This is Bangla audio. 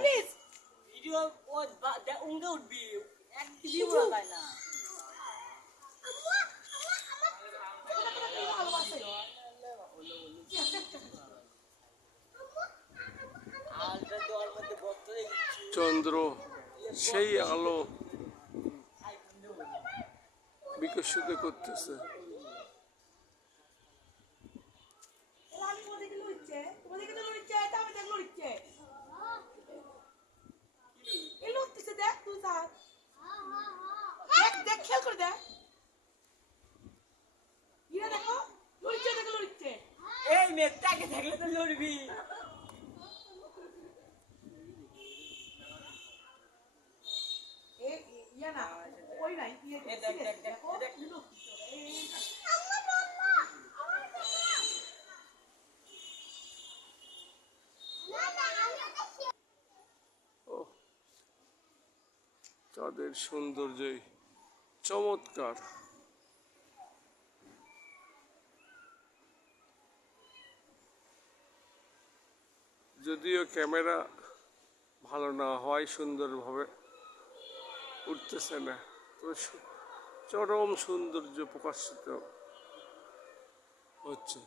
প্লিজ ভিডিও ও উঙ্গে উঠবি এক ভিডিও বলা যায় না চন্দ্র সেই আলো বিকশিত করতেছে। এই মেয়েটাকে দেখলে তো লড়বি চাঁদের সৌন্দর্যই চমৎকার। যদিও ক্যামেরা ভালো না হয় সুন্দরভাবে উঠতেছে না, তবে চরম সৌন্দর্য প্রকাশিত হচ্ছে।